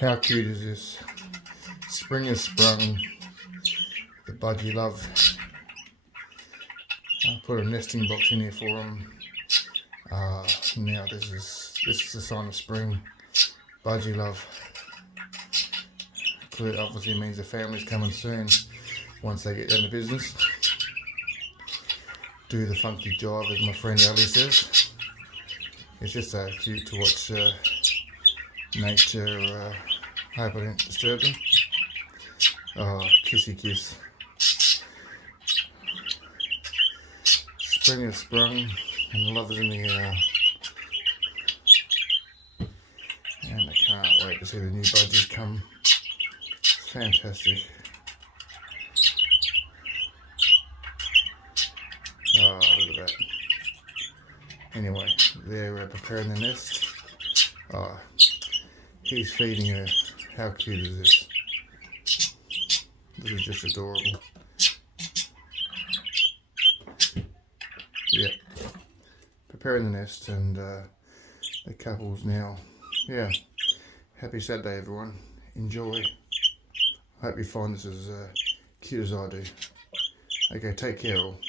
How cute is this? Spring has sprung. The budgie love. I put a nesting box in here for them. Now this is the sign of spring. Budgie love. It obviously means the family's coming soon once they get down to business. Do the funky jive, as my friend Ali says. It's just so cute to watch nature. Hope I didn't disturb them. Oh, kissy kiss. Spring has sprung and the love is in the air. And I can't wait to see the new budgies come. Fantastic. Oh, look at that. Anyway, they're preparing the nest. Oh, he's feeding her. How cute is this? This is just adorable. Yeah. Preparing the nest and the couples now. Yeah. Happy Saturday, everyone. Enjoy. I hope you find this as cute as I do. Okay, take care all.